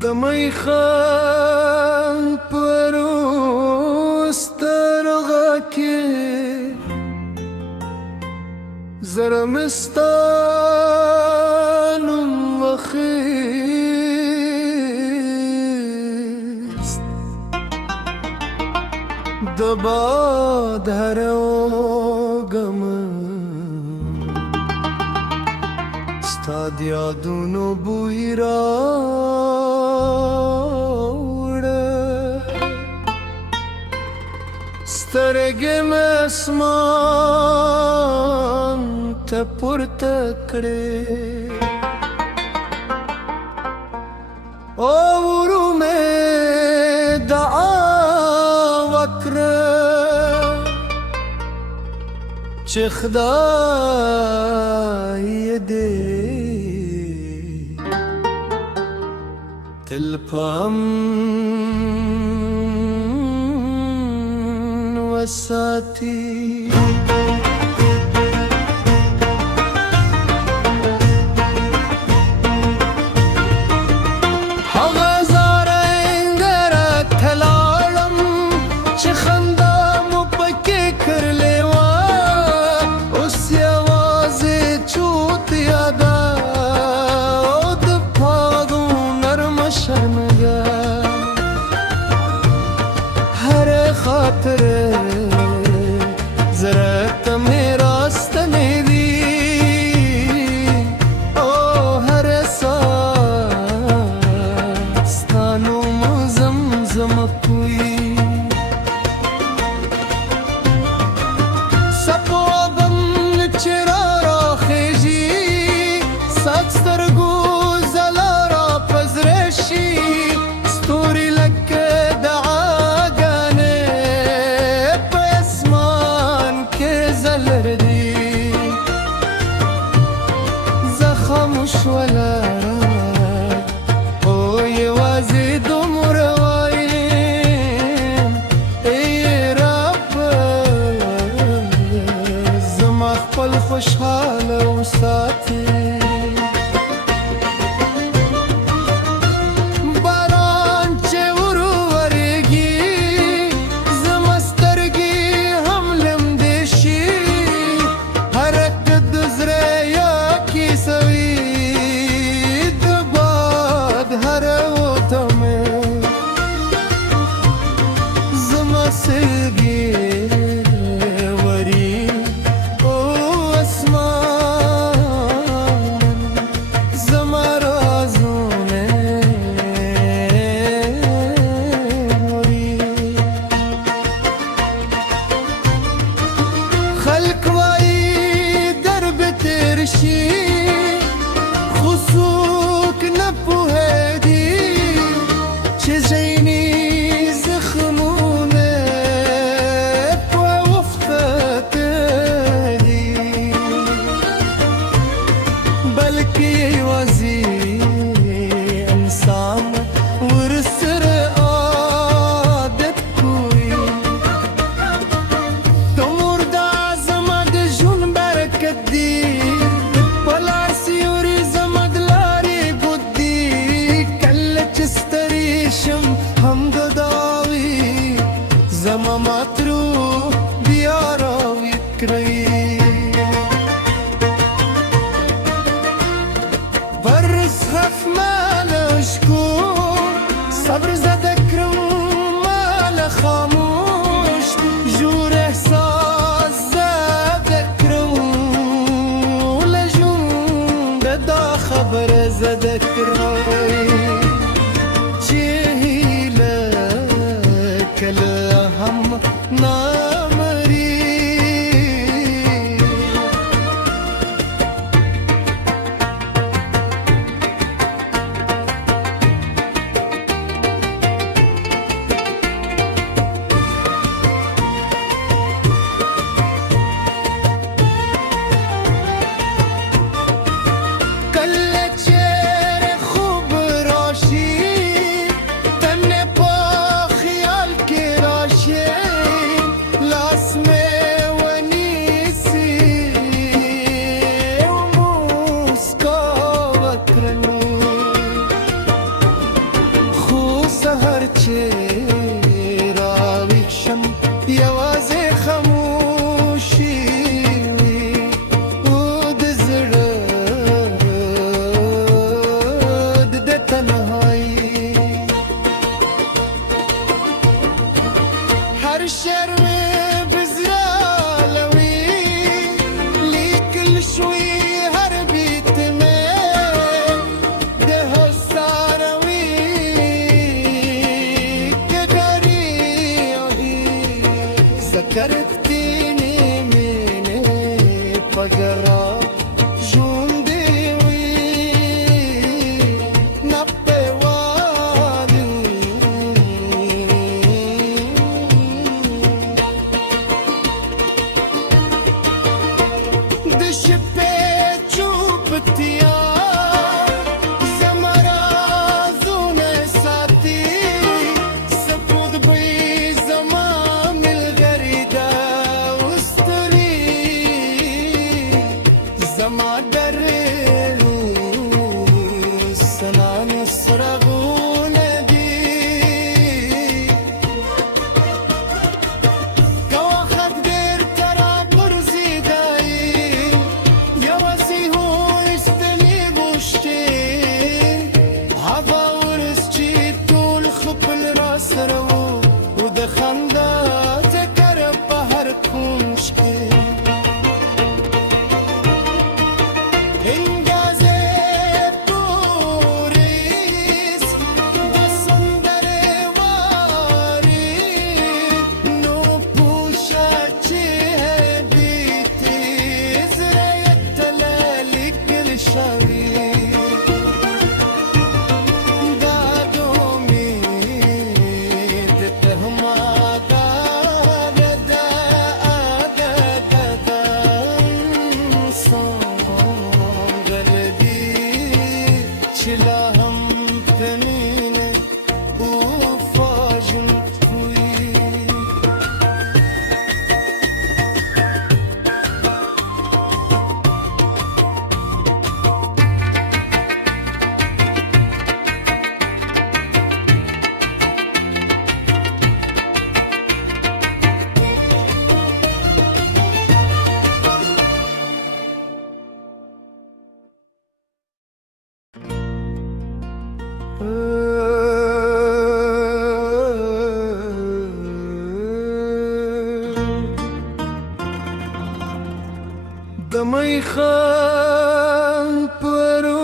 دمي خان پروسترغکی زرمستان وخیست دباد هر اوگم ستاد یادونو بوی راوڑه سترگی میں اسمان ته پورته کړې او ورومې دعا وکړه چې خدای دې تل په امن وساتي زرت میرا ستنیدی او هر ساستانو مزمزم کوئی سپو غم چرا را خیجی ساتسترگو زلا را پزرشی ستوری لکه ولا او یوازې دومره وایم ای رب زما خپل خوشحاله وساتې باران چې ورو ورېږي زما سترګې هم لمدې شي حرکت د زړه یا کیسوي سلگی وری او اسمان زما رازونه وری خلق وای درب ترشی خصوک نپوهدی چه زینی زما ماترو بیاراوی کری برس خف مالشکو صبر زده کرم مال خاموش جور احساس زده کرم لجون دا خبر زده کرم چهیله کله هم نامری yeah هر شرم بزيالوي لي كل شوي هر بيت مين ده الساروي كداري ذكرتيني من بقرا جوندي دمي خان پروسترغاکی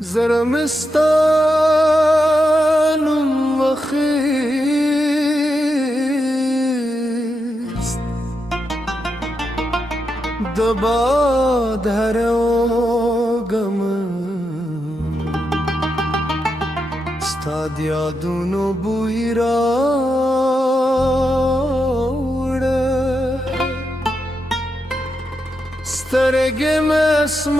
زرمستان وخیست دباد هرگم استاد یادونو بوی سترګې مې اسمان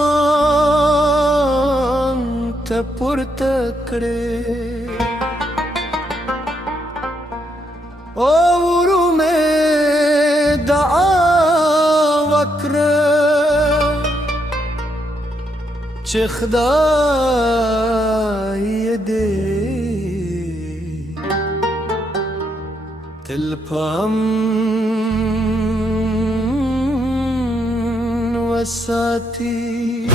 ته پورته کړې او ورومې دعا وکړه چې خدای دې تل پام وساتي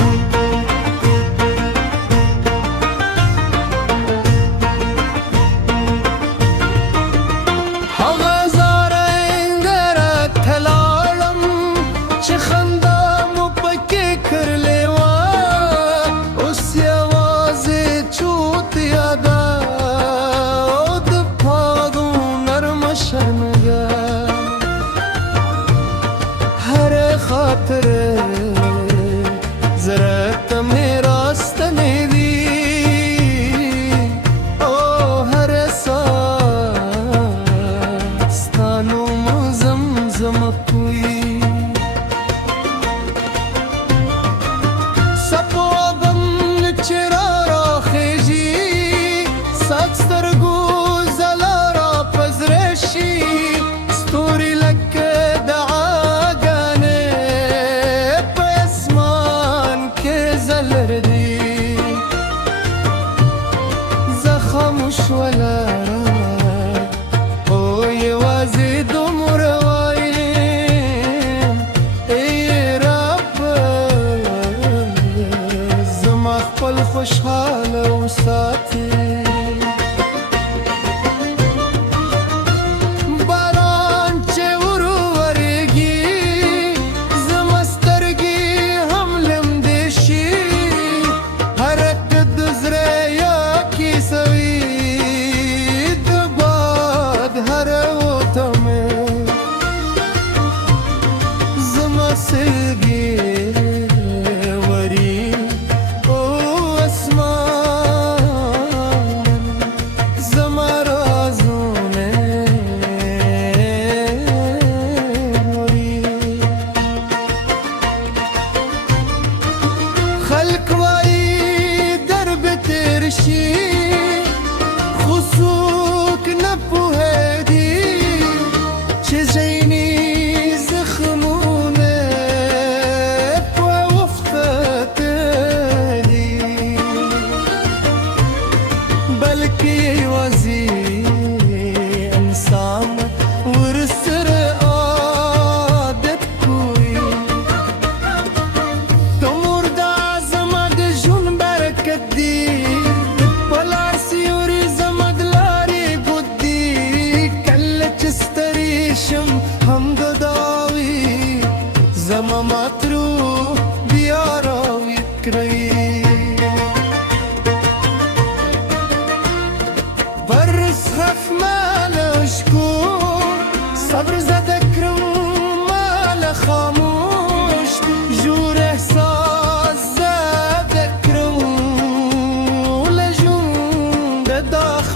هغه زارنګر تلالم چې خندا مو پکې کړلې وه اوس یوازې چوت یاده او د پاغو نرمه شرمګه هر خاطره زرت میرا ستنیدی او هر ساستانو مزمزم کوی سپو آدم چرا را خیجی ساکسترگو زلا را پزرشی ستوری لکه ولا او یوازې دومره وایم ای رب زما خپل خوشحاله اوسه ساتي باران چې ورورېږي زما سترګې هم لمدې شي حرکت د زړه یا کیسه وي د باد هر وتمه زما سلګې خلق وای در به تیر شي خو څوک نه پوهېږي چې ځینې زخمونه په وخته دي بلکې یوازې انسان ورسره عادت کوي دی پلار سیوري زما د لارې بودي کله چې ستړی شم هم ګداوي زما ماترو بیا راوکړئ برسخف مال اشکو صبر زده کړم مال خاموش جور احساس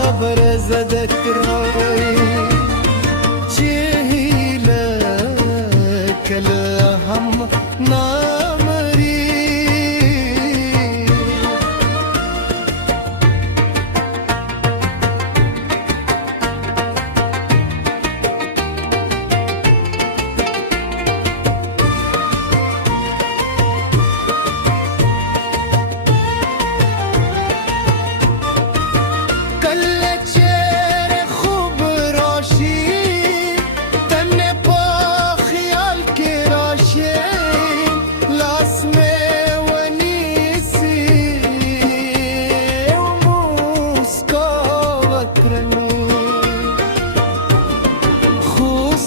خبر زده کړئ چې هیله کله هم نه مري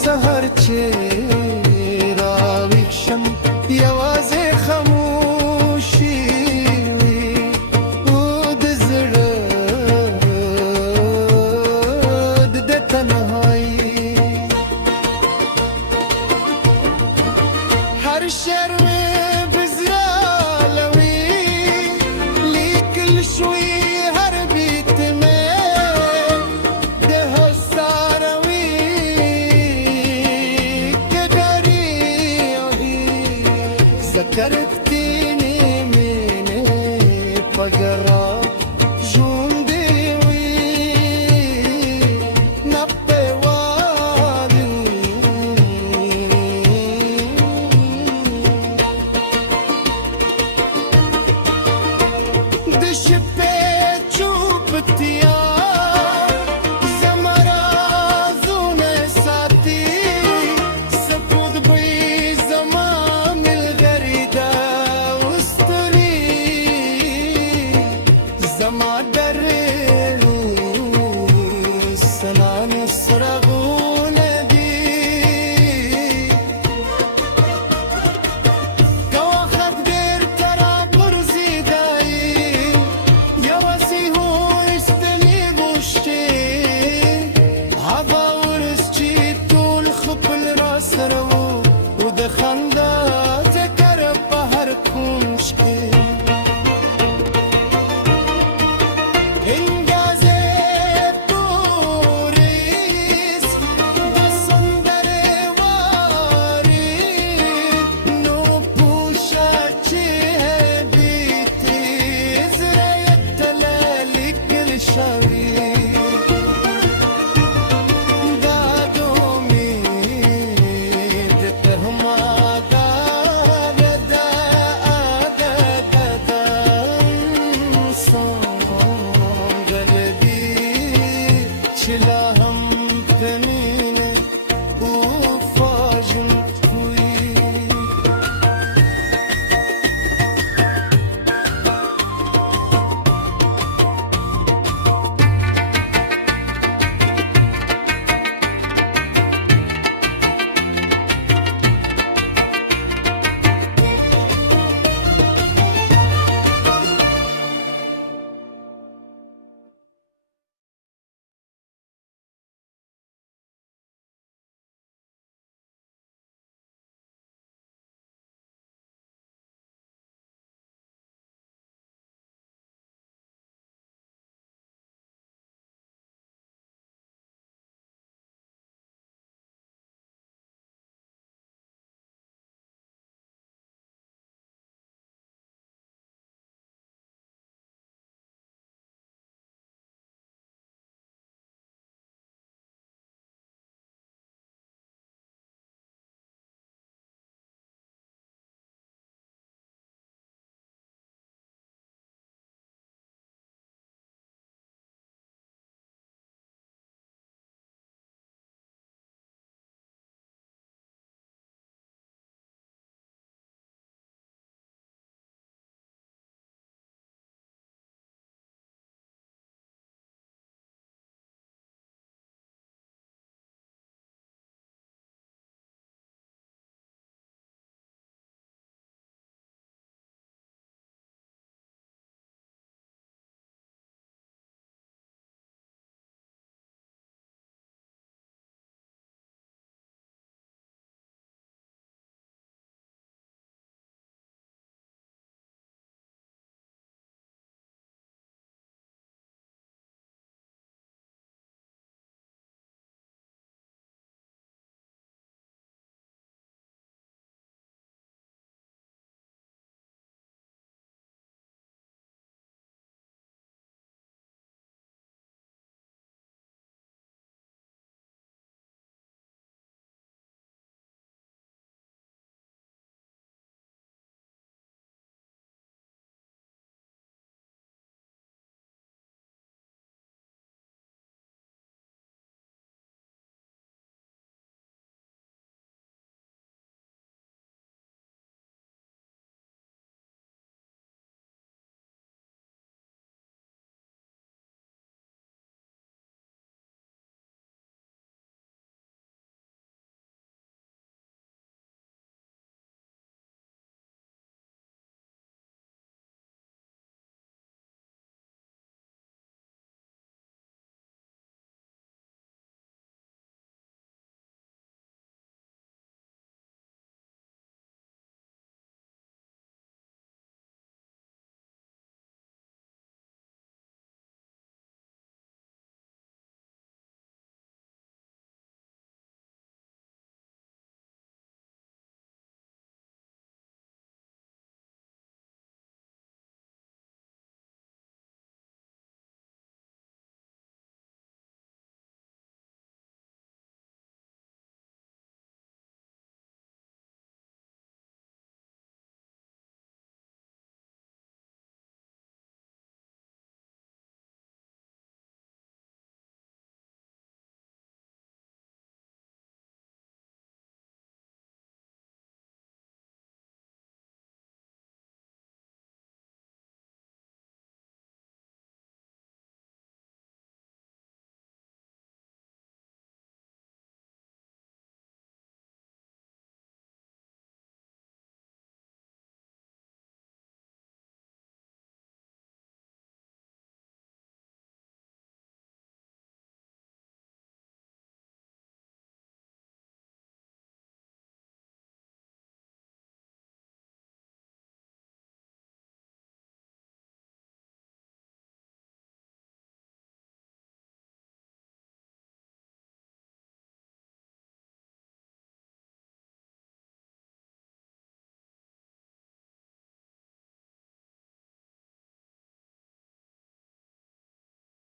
سهر چې راویښ شم یوازې خاموشي وي او د زړه د تنهایي هر شعر مې بزرالوي لیکل شوي هر بیت مې ذكرتيني من فقرة جوندي وي نبي والي دشبيت شوفتيا زما درلو سنان سرغونه دي که وخت بیرته راګرځېدی یوازې وایستلې غوښتې هغه ورځ چې ټول خپل راسره وو او د خندا ذکر په هر کونج کې show